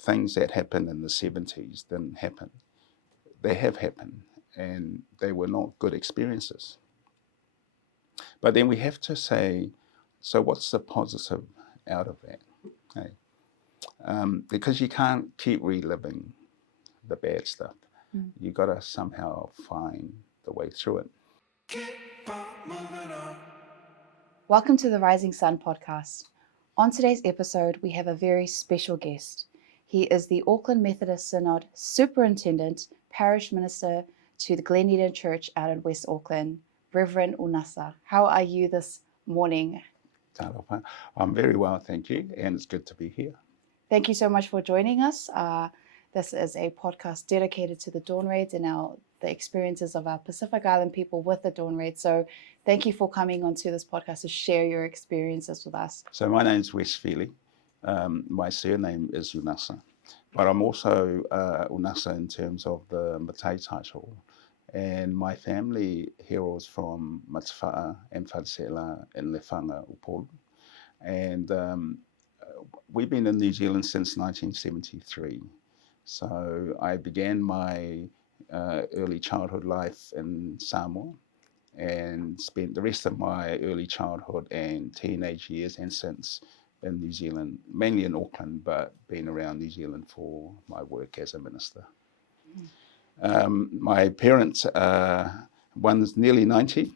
things that happened in the 70s didn't happen. They have happened, and they were not good experiences. But then we have to say, so what's the positive out of that? Okay? Because you can't keep reliving the bad stuff. You got to somehow find the way through it. Welcome to the Rising Sun podcast. On today's episode, we have a very special guest. He is the Auckland Methodist Synod Superintendent, Parish Minister to the Glen Eden Church out in West Auckland, Reverend Unasa. How are you this morning? I'm very well, thank you, and it's good to be here. Thank you so much for joining us. This is a podcast dedicated to the Dawn Raids and the experiences of our Pacific Island people with the Dawn Raids. So thank you for coming onto this podcast to share your experiences with us. So my name's Uesifili. My surname is Unasa, but I'm also Unasa in terms of the Mate title. And my family hails from Matawha'a and Wharesela and Lefanga Upolu. And we've been in New Zealand since 1973. So I began my early childhood life in Samoa and spent the rest of my early childhood and teenage years and since in New Zealand, mainly in Auckland, but been around New Zealand for my work as a minister. My parents, one's nearly 90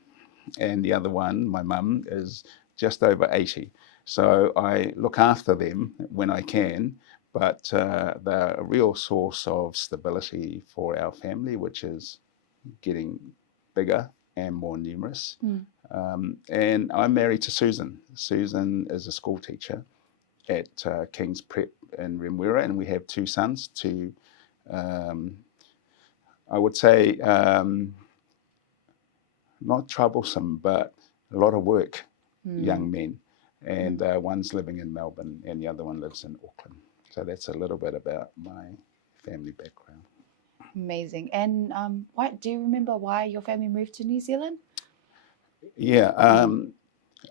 and the other one, my mum, is just over 80. So I look after them when I can, but they're a real source of stability for our family, which is getting bigger and more numerous. And I'm married to Susan. Susan is a school teacher at King's Prep in Remuera, and we have two sons, I would say, not troublesome, but a lot of work, young men. And one's living in Melbourne and the other one lives in Auckland. So that's a little bit about my family background. Amazing. And do you remember why your family moved to New Zealand? Yeah,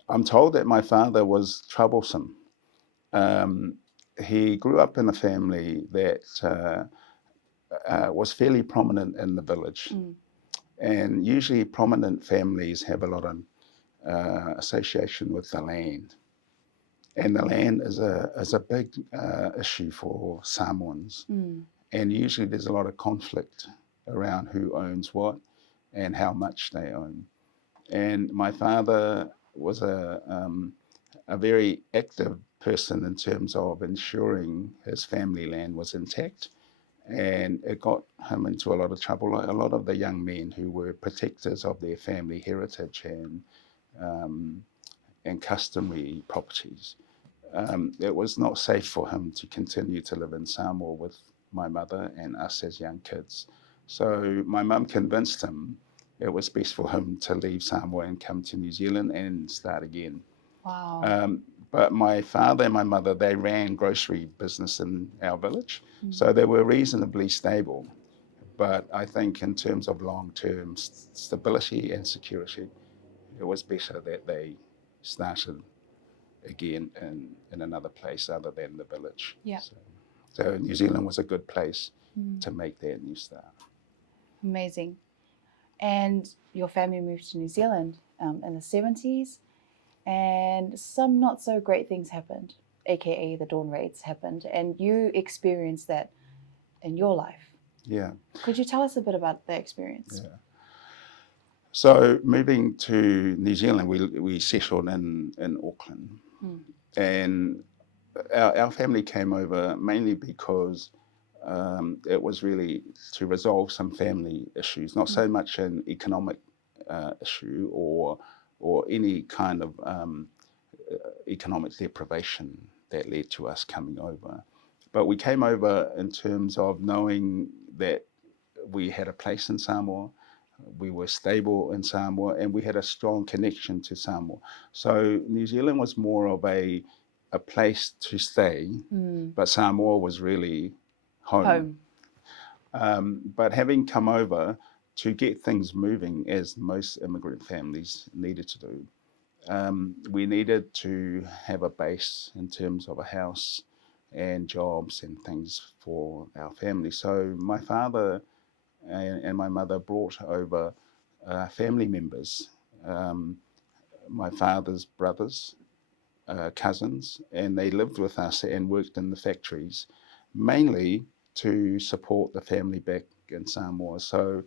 I'm told that my father was troublesome. He grew up in a family that was fairly prominent in the village. And usually prominent families have a lot of association with the land. And the land is a big issue for Samoans. And usually there's a lot of conflict around who owns what and how much they own. And my father was a very active person in terms of ensuring his family land was intact. And it got him into a lot of trouble. A lot of the young men who were protectors of their family heritage and customary properties. It was not safe for him to continue to live in Samoa with my mother and us as young kids. So my mum convinced him it was best for him to leave Samoa and come to New Zealand and start again. Wow. But my father and my mother, they ran grocery business in our village. So they were reasonably stable. But I think in terms of long-term stability and security, it was better that they started again in another place other than the village. Yeah. So New Zealand was a good place to make that new start. Amazing. And your family moved to New Zealand in the 70s, and some not so great things happened, aka the Dawn Raids happened, and you experienced that in your life. Yeah. Could you tell us a bit about the experience? Yeah. So moving to New Zealand, we settled in Auckland. And our family came over mainly because it was really to resolve some family issues, not so much an economic issue or any kind of economic deprivation that led to us coming over. But we came over in terms of knowing that we had a place in Samoa, we were stable in Samoa, and we had a strong connection to Samoa. So New Zealand was more of a place to stay, but Samoa was really home. But having come over to get things moving, as most immigrant families needed to do, we needed to have a base in terms of a house, and jobs and things for our family. So my father and my mother brought over family members, um, my father's brothers, cousins, and they lived with us and worked in the factories, mainly to support the family back in Samoa. So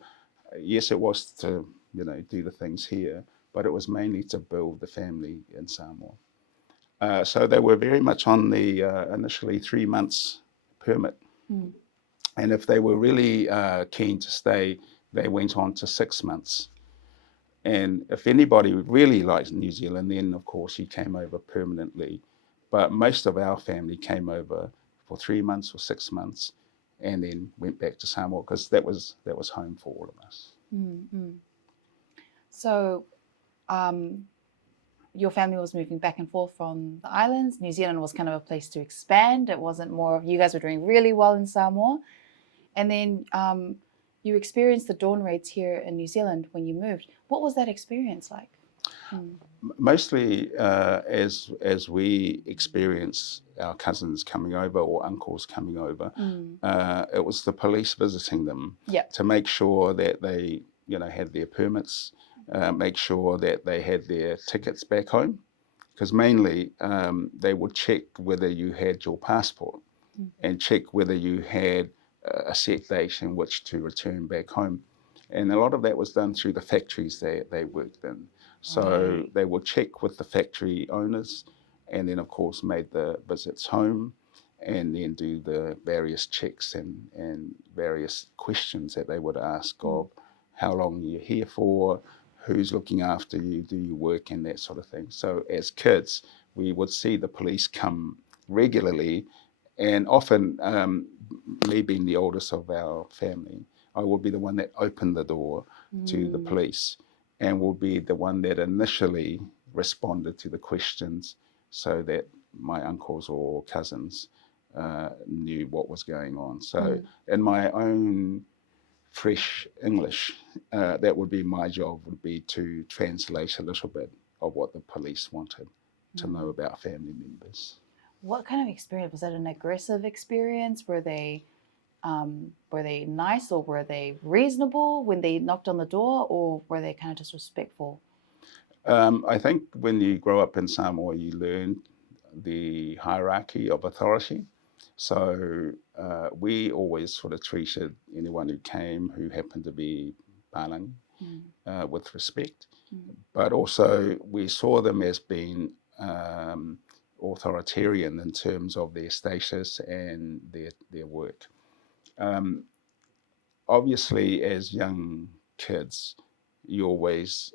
yes, it was to do the things here, but it was mainly to build the family in Samoa. So they were very much on the initially 3 months permit, Mm. and if they were really keen to stay, they went on to 6 months. And if anybody really liked New Zealand, then of course he came over permanently. But most of our family came over for 3 months or 6 months, and then went back to Samoa because that was home for all of us. Mm. Mm. So, your family was moving back and forth from the islands. New Zealand was kind of a place to expand. It wasn't more of you guys were doing really well in Samoa. And then you experienced the dawn raids here in New Zealand when you moved. What was that experience like? Mm. Mostly as we experience our cousins coming over or uncles coming over, it was the police visiting them to make sure that they had their permits, make sure that they had their tickets back home, because mainly they would check whether you had your passport and check whether you had a set date in which to return back home. And a lot of that was done through the factories they worked in. So they would check with the factory owners, and then of course made the visits home, and then do the various checks and various questions that they would ask of how long you're here for, who's looking after you, do you work, and that sort of thing. So as kids, we would see the police come regularly, and often, me being the oldest of our family, I would be the one that opened the door to the police, and will be the one that initially responded to the questions, so that my uncles or cousins knew what was going on. So in my own fresh English, that would be my job, would be to translate a little bit of what the police wanted to know about family members. What kind of experience was that? An aggressive experience? Were they nice, or were they reasonable when they knocked on the door, or were they kind of disrespectful? I think when you grow up in Samoa, you learn the hierarchy of authority. So we always sort of treated anyone who came who happened to be Palangi with respect, but also we saw them as being authoritarian in terms of their status and their work. Um, Obviously, as young kids, you always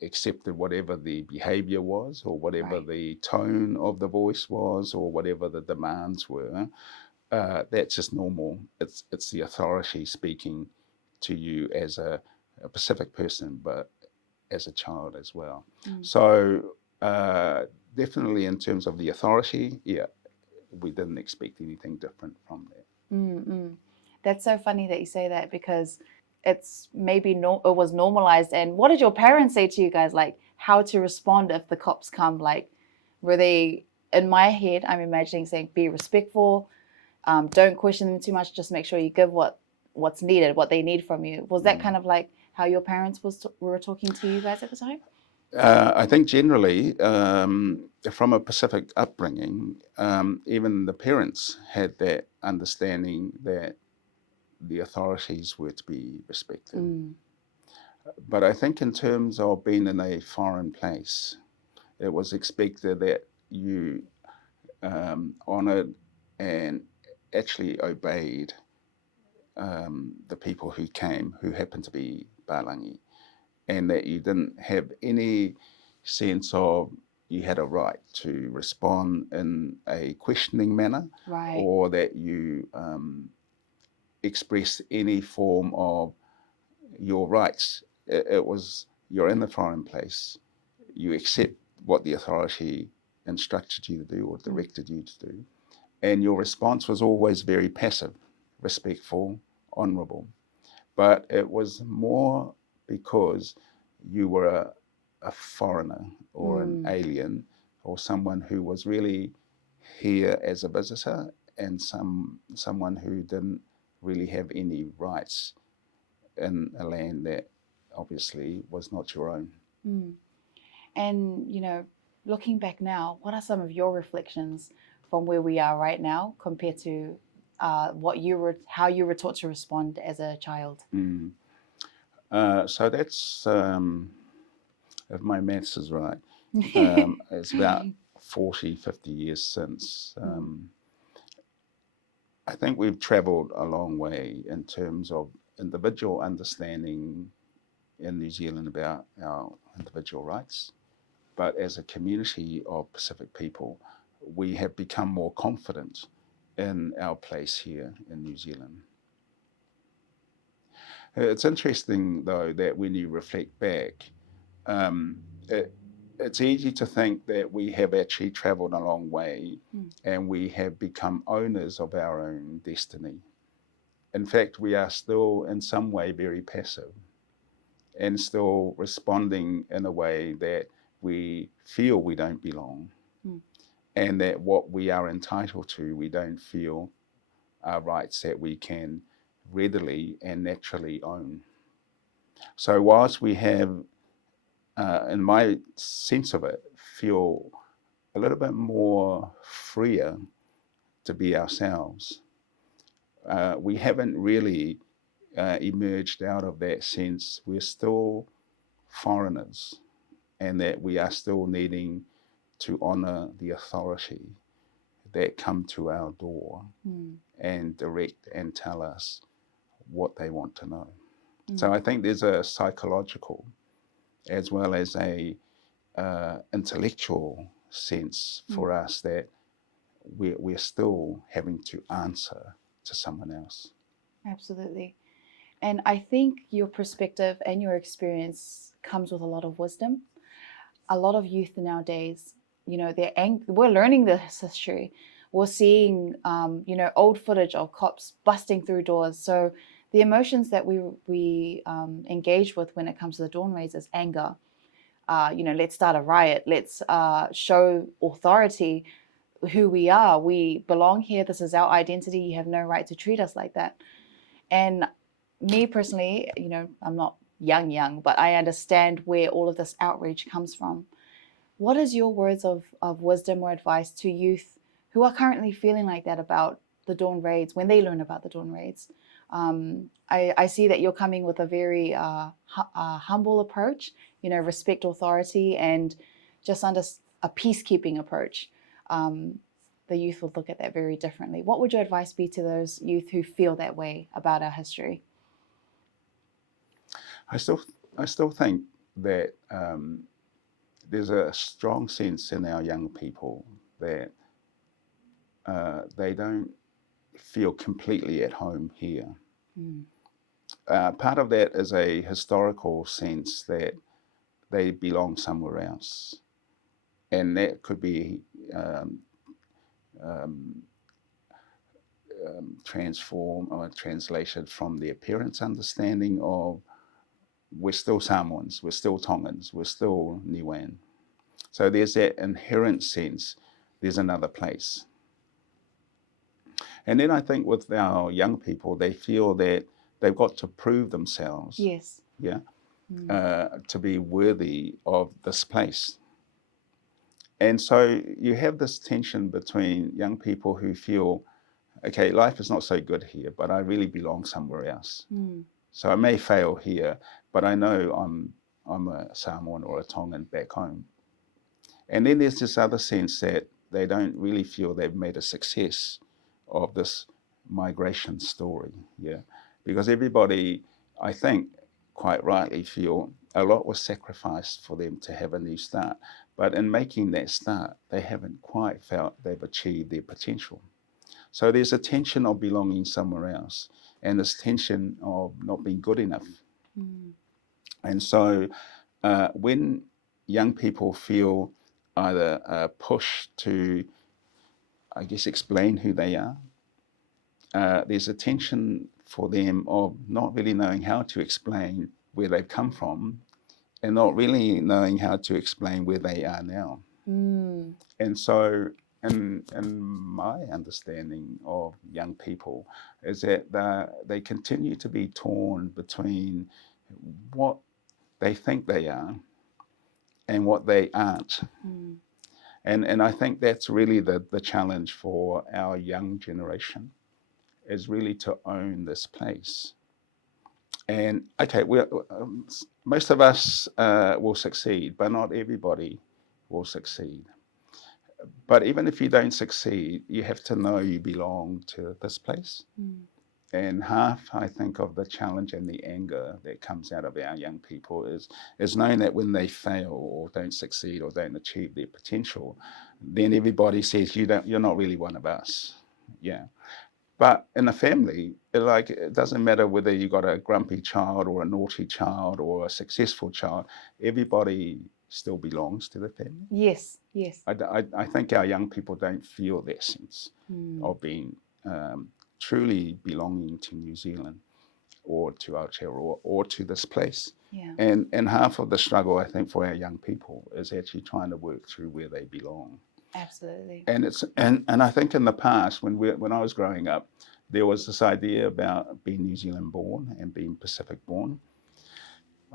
accepted whatever the behavior was, or whatever the tone of the voice was, or whatever the demands were. That's just normal. It's the authority speaking to you as a Pacific person, but as a child as well. So definitely in terms of the authority, yeah, we didn't expect anything different from that. Mm-mm. That's so funny that you say that, because it's maybe it was normalized. And what did your parents say to you guys, like how to respond if the cops come? Like, were they, in my head, I'm imagining saying, be respectful, don't question them too much, just make sure you give what's needed, what they need from you. Was that kind of like how your parents were talking to you guys at the time? I think generally, from a Pacific upbringing, even the parents had that understanding that the authorities were to be respected. But I think in terms of being in a foreign place, it was expected that you honoured and actually obeyed the people who came, who happened to be Palangi, and that you didn't have any sense of you had a right to respond in a questioning manner, or that you express any form of your rights. It was, you're in the foreign place, you accept what the authority instructed you to do or directed you to do, and your response was always very passive, respectful, honourable. But it was more because you were a foreigner or an alien, or someone who was really here as a visitor and someone who didn't really have any rights in a land that obviously was not your own. Mm. And, you know, looking back now, what are some of your reflections from where we are right now compared to how you were taught to respond as a child? So that's, if my maths is right, it's about 40, 50 years since. I think we've travelled a long way in terms of individual understanding in New Zealand about our individual rights. But as a community of Pacific people, we have become more confident in our place here in New Zealand. It's interesting, though, that when you reflect back, um, it's easy to think that we have actually travelled a long way and we have become owners of our own destiny. In fact, we are still in some way very passive and still responding in a way that we feel we don't belong and that what we are entitled to, we don't feel are rights that we can readily and naturally own. So whilst we have, in my sense of it, feel a little bit more freer to be ourselves, we haven't really emerged out of that sense. We're still foreigners and that we are still needing to honour the authority that come to our door and direct and tell us what they want to know. So I think there's a psychological as well as a intellectual sense for us that we're still having to answer to someone else. Absolutely. And I think your perspective and your experience comes with a lot of wisdom. A lot of youth nowadays, you know, we're learning this history. We're seeing, you know, old footage of cops busting through doors. So the emotions that we engage with when it comes to the dawn raids is anger. You know, let's start a riot. Let's show authority who we are. We belong here. This is our identity. You have no right to treat us like that. And me personally, you know, I'm not young, but I understand where all of this outrage comes from. What is your words of wisdom or advice to youth who are currently feeling like that about the dawn raids when they learn about the dawn raids? I see that you're coming with a very humble approach, you know, respect authority and just under a peacekeeping approach. The youth will look at that very differently. What would your advice be to those youth who feel that way about our history? I still think that there's a strong sense in our young people that they don't feel completely at home here. Part of that is a historical sense that they belong somewhere else. And that could be transformed or translated from the appearance understanding of we're still Samoans, we're still Tongans, we're still Niuean. So there's that inherent sense there's another place. And then I think with our young people, they feel that they've got to prove themselves. Yes. Yeah. To be worthy of this place. And so you have this tension between young people who feel, okay, life is not so good here, but I really belong somewhere else. So I may fail here, but I know I'm a Samoan or a Tongan back home. And then there's this other sense that they don't really feel they've made a success of this migration story. Yeah. Because everybody, I think, quite rightly feel a lot was sacrificed for them to have a new start. But in making that start, they haven't quite felt they've achieved their potential. So there's a tension of belonging somewhere else and this tension of not being good enough. And so when young people feel either pushed to, I guess, explain who they are, there's a tension for them of not really knowing how to explain where they've come from and not really knowing how to explain where they are now. And so in my understanding of young people is that they continue to be torn between what they think they are and what they aren't. And I think that's really the challenge for our young generation, is really to own this place. And okay, most of us will succeed, but not everybody will succeed. But even if you don't succeed, you have to know you belong to this place. And half, I think, of the challenge and the anger that comes out of our young people is knowing that when they fail or don't succeed or don't achieve their potential, then everybody says you're not really one of us. Yeah. But in a family, it doesn't matter whether you got a grumpy child or a naughty child or a successful child. Everybody still belongs to the family. Yes, yes. I think our young people don't feel that sense of being truly belonging to New Zealand or to Aotearoa or to this place. Yeah. And half of the struggle, I think, for our young people is actually trying to work through where they belong. Absolutely. And I think in the past, when I was growing up, there was this idea about being New Zealand born and being Pacific born.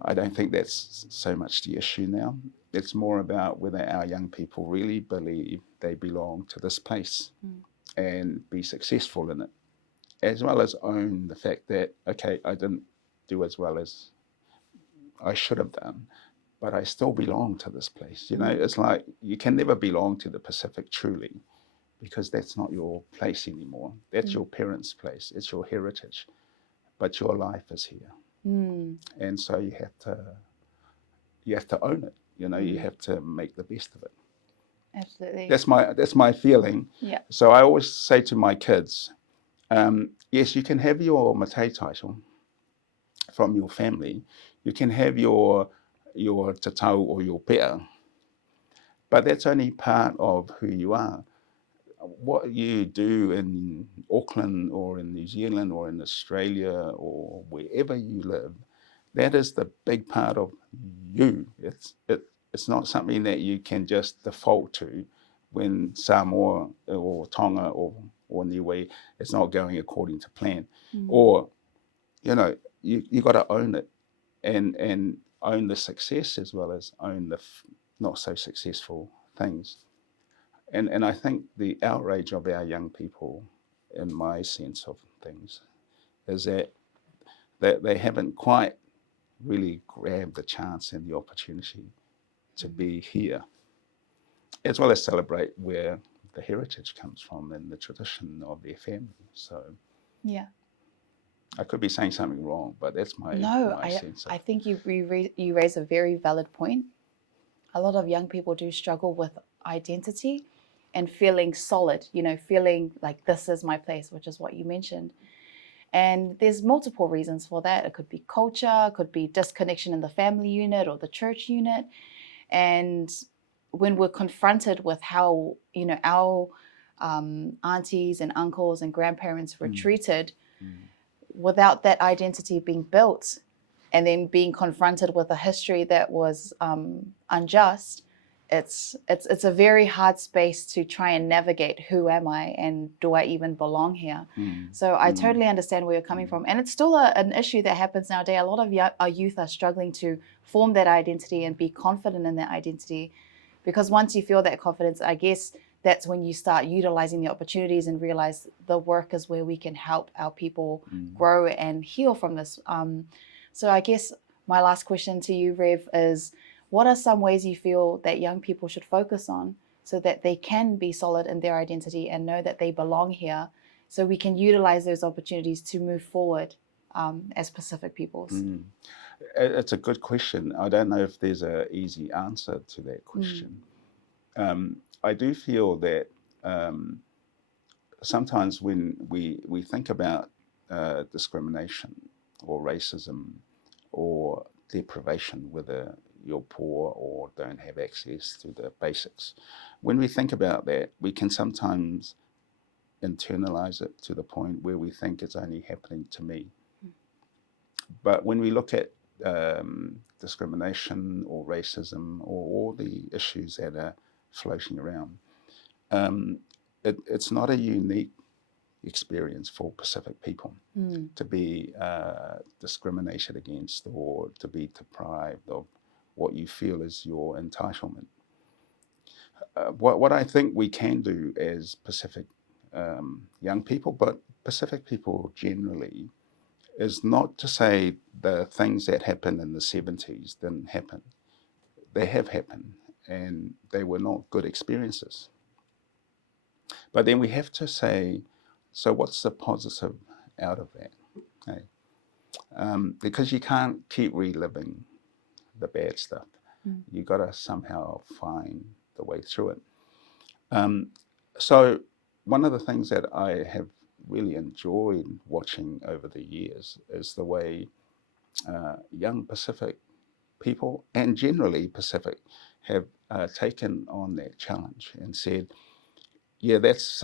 I don't think that's so much the issue now. It's more about whether our young people really believe they belong to this place and be successful in it, as well as own the fact that, okay, I didn't do as well as I should have done, but I still belong to this place. You know, it's like you can never belong to the Pacific truly, because that's not your place anymore. That's your parents' place. It's your heritage, but your life is here. And so you have to own it. You know, you have to make the best of it. Absolutely. That's my feeling. Yeah. So I always say to my kids, yes, you can have your mate title from your family. You can have your tatau or your pea, but that's only part of who you are. What you do in Auckland or in New Zealand or in Australia or wherever you live, that is the big part of you. It's not something that you can just default to when Samoa or Tonga or Niue is not going according to plan. Or, you know, you got to own it and own the success as well as own the not so successful things. And I think the outrage of our young people, in my sense of things, is that they haven't quite really grabbed the chance and the opportunity to be here, as well as celebrate where the heritage comes from and the tradition of their family. So yeah, I could be saying something wrong, but that's my sense. I think you raise a very valid point. A lot of young people do struggle with identity and feeling solid, you know, feeling like this is my place, which is what you mentioned. And there's multiple reasons for that. It could be culture, it could be disconnection in the family unit or the church unit. And when we're confronted with how, you know, our aunties and uncles and grandparents were treated without that identity being built, and then being confronted with a history that was unjust, it's a very hard space to try and navigate. Who am I, and do I even belong here? So I totally understand where you're coming from, and it's still an issue that happens nowadays. A lot of our youth are struggling to form that identity and be confident in that identity, because once you feel that confidence, I guess that's when you start utilizing the opportunities and realize the work is where we can help our people grow and heal from this. So I guess my last question to you, Rev, is what are some ways you feel that young people should focus on so that they can be solid in their identity and know that they belong here, so we can utilize those opportunities to move forward as Pacific peoples? It's a good question. I don't know if there's an easy answer to that question. I do feel that sometimes when we think about discrimination or racism or deprivation, whether you're poor or don't have access to the basics, when we think about that, we can sometimes internalize it to the point where we think it's only happening to me. But when we look at discrimination or racism or all the issues that are floating around, it's not a unique experience for Pacific people to be discriminated against or to be deprived of what you feel is your entitlement. What I think we can do as Pacific young people, but Pacific people generally, is not to say the things that happened in the 70s didn't happen. They have happened, and they were not good experiences. But then we have to say, so what's the positive out of that? Okay? Because you can't keep reliving the bad stuff. You got to somehow find the way through it. So one of the things that I have really enjoyed watching over the years is the way young Pacific people, and generally Pacific, have taken on that challenge and said, yeah, that's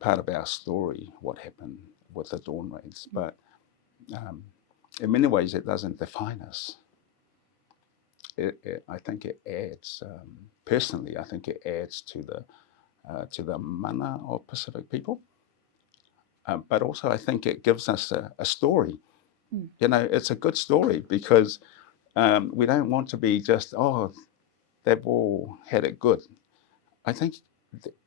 part of our story, what happened with the dawn raids, but in many ways it doesn't define us. I think it adds, personally, I think it adds to the mana of Pacific people. But also I think it gives us a story. You know, it's a good story because we don't want to be just, oh, they've all had it good. I think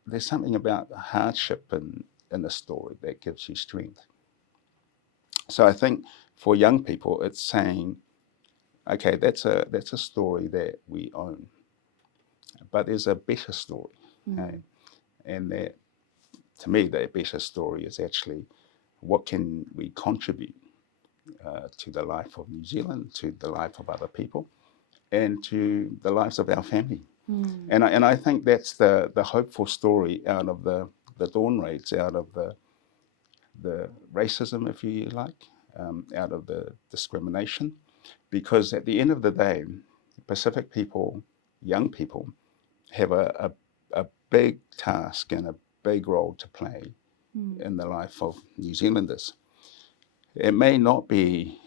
there's something about hardship in the story that gives you strength. So I think for young people, it's saying, okay, that's a story that we own, but there's a better story, okay? And that, to me, that better story is actually what can we contribute to the life of New Zealand, to the life of other people, and to the lives of our family. And I think that's the hopeful story out of the dawn raids, out of the racism, if you like, out of the discrimination, because at the end of the day, Pacific people, young people, have a big task and a big role to play in the life of New Zealanders. It may not be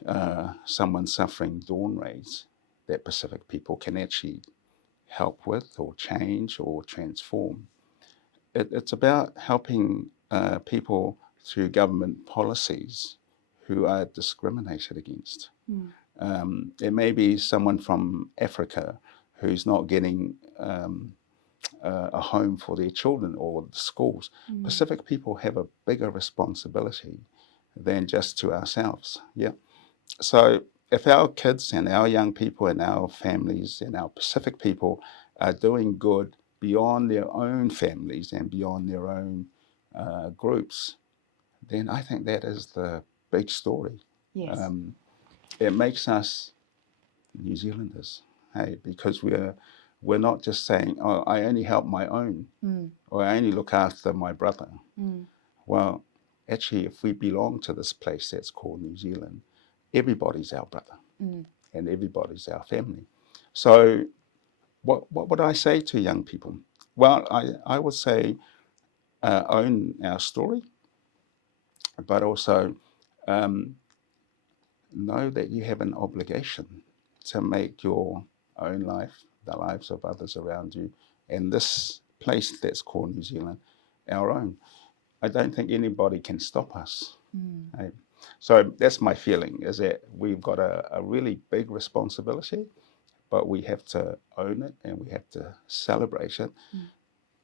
someone suffering dawn raids that Pacific people can actually help with or change or transform. It's about helping people through government policies who are discriminated against. It may be someone from Africa who's not getting a home for their children or the schools. Pacific people have a bigger responsibility than just to ourselves. Yeah. So if our kids and our young people and our families and our Pacific people are doing good beyond their own families and beyond their own groups, then I think that is the big story. Yes. It makes us New Zealanders, hey, because we're not just saying, oh, I only help my own, or I only look after my brother. Well, actually, if we belong to this place that's called New Zealand, everybody's our brother and everybody's our family. So what would I say to young people? Well, I would say own our story, but also know that you have an obligation to make your own life, the lives of others around you, and this place that's called New Zealand, our own. I don't think anybody can stop us. Right? So that's my feeling, is that we've got a really big responsibility, but we have to own it and we have to celebrate it,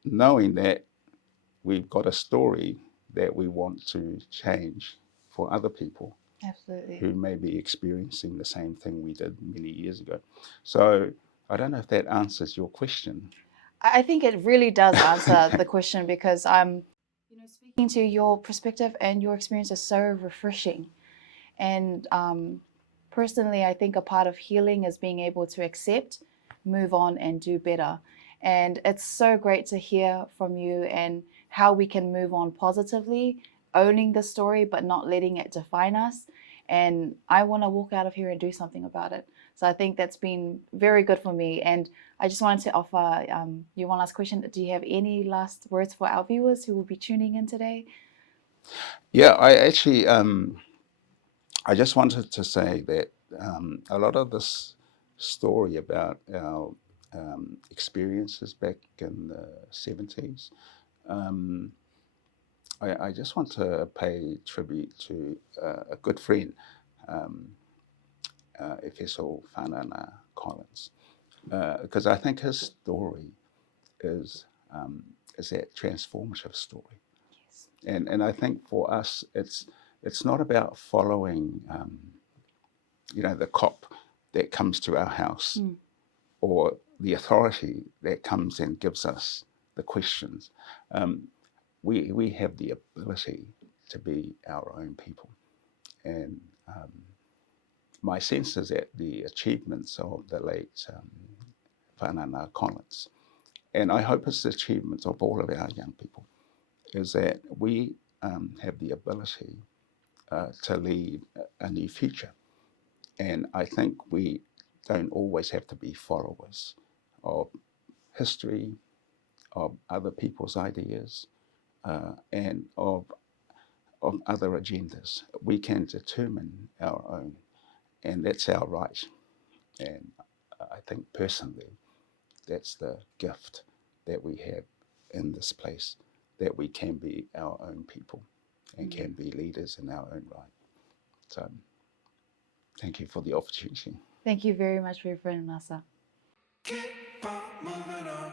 knowing that we've got a story that we want to change for other people. Absolutely. Who may be experiencing the same thing we did many years ago. So I don't know if that answers your question. I think it really does answer the question, because speaking to your perspective and your experience is so refreshing. And personally, I think a part of healing is being able to accept, move on, and do better. And it's so great to hear from you and how we can move on positively, owning the story, but not letting it define us. And I want to walk out of here and do something about it. So I think that's been very good for me. And I just wanted to offer you one last question. Do you have any last words for our viewers who will be tuning in today? Yeah, I actually, I just wanted to say that a lot of this story about our experiences back in the 70s I just want to pay tribute to a good friend, um, Efeso Whanana Collins, because I think his story is um, is that transformative story, Yes. and I think for us it's not about following the cop that comes to our house Mm. or the authority that comes and gives us the questions. Um, we have the ability to be our own people, and my sense is that the achievements of the late Whanana Collins, and I hope it's the achievements of all of our young people, is that we have the ability to lead a new future. And I think we don't always have to be followers of history, of other people's ideas, and of other agendas. We can determine our own, and that's our right. And I think personally, that's the gift that we have in this place, that we can be our own people and can be leaders in our own right. So thank you for the opportunity. Thank you very much, Reverend Unasa. Keep on moving on.